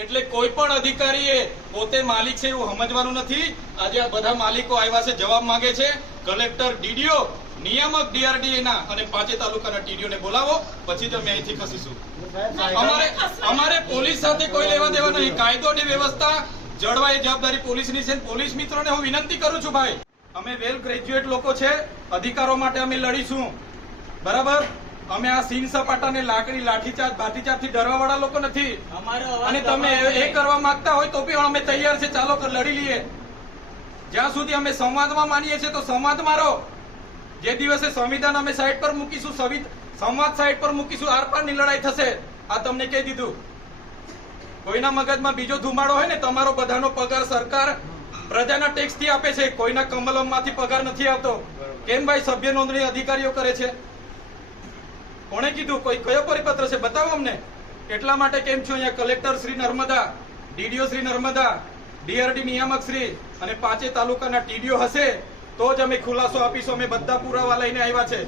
એટલે કોઈ પણ અધિકારીએ પોતે માલિક છે એવું સમજવાનું નથી। આજે આ બધા માલિકો આવ્યા છે, જવાબ માંગે છે। કલેક્ટર, ડીડીઓ, નિયામક ડીઆરડીએ ના અને 5 તાલુકાના ટીડીઓ ને બોલાવો, પછી જ અમે અહીંથી ખસીશું। અમારે પોલીસ સાથે કોઈ લેવા દેવા નહીં। કાયદો અને વ્યવસ્થા જળવાય એ જવાબદારી પોલીસની છે। પોલીસ મિત્રોને હું વિનંતી કરું છું, ભાઈ અમે વેલ ગ્રેજ્યુએટ લોકો છે, અધિકારો માટે અમે લડીશું, બરાબર। અમે આ સીન સપાટાને લાકડી લાઠીચાર્જ ભાતીચાર્જથી ડરવા વાળા લોકો નથી। અને તમે એ કરવા માંગતા હોય તો પણ અમે તૈયાર છે, ચાલો લડી લઈએ। જ્યાં સુધી અમે સંવાદમાં માનીએ છીએ તો સંવાદમાં રહો। જે દિવસે સંવિધાન અમે સાઈડ પર મૂકીશું, સંવાદ સાઈડ પર મૂકીશું, આરપારની લડાઈ થશે। આ તમને કહી દીધું। કોઈના મગજમાં બીજો ધુમાડો હોય ને, તમારો બધાનો પગાર સરકાર પ્રજાના ટેક્સ થી આપે છે, કોઈના કમલમમાંથી પગાર નથી આવતો। કેમ ભાઈ સભ્ય નોંધણી અધિકારીઓ કરે છે? કોણે કીધું? કોઈ કયો પરિપત્ર છે? બતાવો અમને। એટલા માટે કેમ છો અહીંયા collector Shri Narmada, DDO Shri Narmada, DRD નિયામક શ્રી અને 5 તાલુકાના ટીડીઓ હશે તો જ અમે ખુલાસો આપીશું। અમે બધા પુરાવા લઈને આવ્યા છે,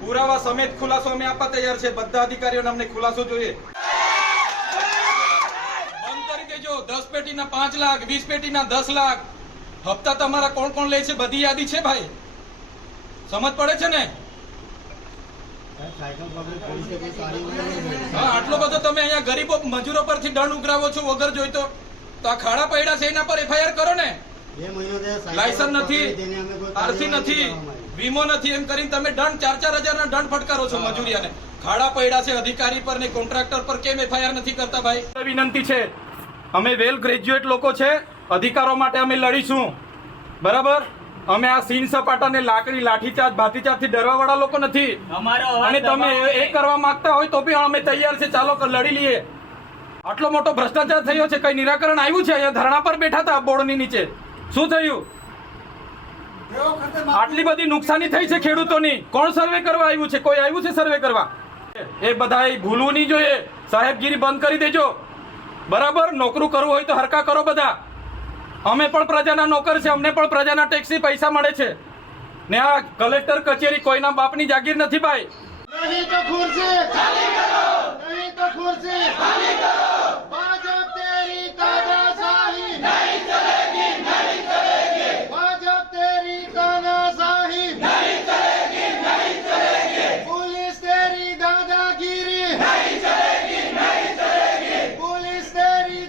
પુરાવા સમેત ખુલાસો અમે આપવા તૈયાર છે। બધા અધિકારીઓને અમને ખુલાસો જોઈએ। બંધ કરી દેજો। 10 પેટીના 5 લાખ, 20 પેટીના 10 લાખ હપ્તા તમારા કોણ કોણ લે છે બધી યાદી છે ભાઈ, સમજ પડે છે ને? આટલો બધો તમે અહીંયા ગરીબો મજૂરો પરથી દંડ ઉઘરાવો છો વગર જોઈતો, તો આ ખાડા પડ્યા છે એના પર એફઆઈઆર કરો ને। લાયસન્સ નથી, આરસી નથી, વીમો નથી, એમ કરીને તમે દંડ 4-4 હજારના દંડ ફટકારો છો મજૂરિયાને। ખાડા પડ્યા છે અધિકારી પર ને કોન્ટ્રાક્ટર પર, કેમ એફઆઈઆર નથી કરતા ભાઈ? વિનંતી છે, અમે વેલ ગ્રેજ્યુએટ લોકો છે, અધિકારો માટે અમે લડીશું, બરાબર। અમે આ સીન સપાટાને લાકડી લાઠીચાર્જ ભાતીચાર્જથી ડરવા વાળા લોકો નથી। અને તમે એ કરવા માંગતા હોય તો પણ અમે તૈયાર છે, ચાલો લડી લઈએ। આટલો મોટો ભ્રષ્ટાચાર થયો છે, કઈ નિરાકરણ આવ્યું છે? અહીંયા ધરણા પર બેઠા હતા બોર્ડની નીચે, શું થયું? આટલી બધી નુકસાની થઈ છે ખેડૂતોની, કોણ સર્વે કરવા આવ્યું છે? કોઈ આવ્યું છે સર્વે કરવા? એ બધા ભૂલવું નહીં જોઈએ, સાહેબગીરી બંધ કરી દેજો, બરાબર। નોકરું કરવું હોય તો હરકા કરો બધા। અમે પણ પ્રજાના નોકર છે, અમને પણ પ્રજાના ટેક્સથી પૈસા મળે છે ને। આ કલેક્ટર કચેરી કોઈના બાપની જાગીર નથી ભાઈ। नहीं तो खुर्सी खाली करो, नहीं तो खुर्सी खाली करो। भाजपा तेरी तानाशाही नहीं चलेगी, नहीं चलेगी। भाजपा तेरी तानाशाही नहीं चलेगी, नहीं चलेगी। पुलिस तेरी दादागिरी नहीं चलेगी, नहीं चलेगी। पुलिस तेरी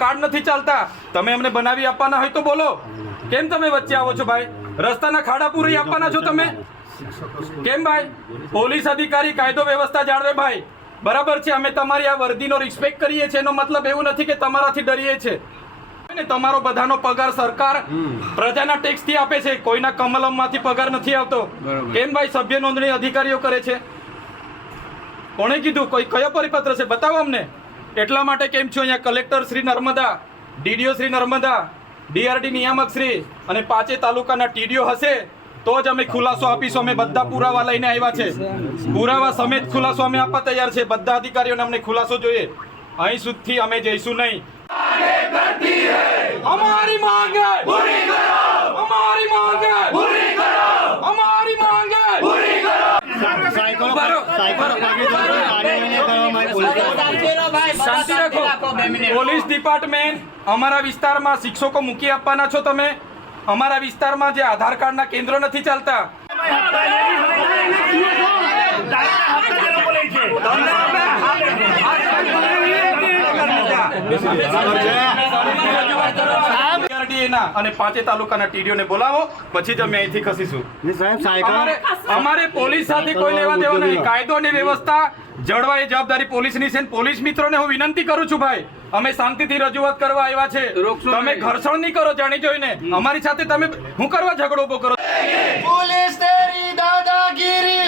કાર્ડ નથી ચાલતા, તમે અમને બનાવી આપવાના હોય તો બોલો। કેમ તમે વચ્ચે આવો છો ભાઈ? રસ્તાના ખાડા પૂરી આપવાના છો તમે? કેમ ભાઈ? પોલીસ અધિકારી કાયદો વ્યવસ્થા જાળવે ભાઈ, બરાબર છે। અમે તમારી આ વર્દીનો રિસ્પેક્ટ કરીએ છીએ, એનો મતલબ એવું નથી કે તમારાથી ડરીએ છીએ। તમારો બધાનો પગાર સરકાર પ્રજાના ટેક્સ થી આપે છે, કોઈના કમલમમાંથી પગાર નથી આવતો। કેમ ભાઈ સભ્ય નોંધણી અધિકારીઓ કરે છે? કોણે કીધું? કોઈ કયો પરિપત્ર છે? બતાવો અમને। એટલા માટે કેમ છો અહીંયા collector Shri Narmada, DDO Shri Narmada, DRD નિયામક શ્રી અને 5 તાલુકાના ટીડીઓ હશે તો જ અમે ખુલાસો આપીશું। અમે બધા પુરાવા લઈને આવ્યા છે, પુરાવા સમેત ખુલાસો અમે આપવા તૈયાર છે। બધા અધિકારીઓને અમને ખુલાસો જોઈએ। અહીં સુધી અમે જઈશું નહીં। हमारी मांग है पूरी करो, हमारी मांग है पूरी करो, हमारी मांग है पूरी करो। શાંતિ રાખો। પોલીસ ડિપાર્ટમેન્ટ અમારા વિસ્તારમાં શિક્ષકો મૂકી આપવાના છો તમે? અમારા વિસ્તારમાં જે આધાર કાર્ડના કેન્દ્રો નથી ચાલતા, અને 5 તાલુકાના ટીડીઓને બોલાવો, પછી જ અમે અહીંથી ખસીશું। અમારે પોલીસ સાથે કોઈ લેવા દેવા નહીં। કાયદો અને વ્યવસ્થા જળવાય એ જવાબદારી પોલીસની છે। પોલીસ મિત્રોને હું વિનંતી કરું છું ભાઈ, અમે શાંતિથી રજૂઆત કરવા આવ્યા છે, તમે ઘર્ષણ નહીં કરો જાણી જોઈને। અમારી સાથે તમે હું કરવા ઝઘડો ઉભો કરો? पुलिस तेरी दादागिरी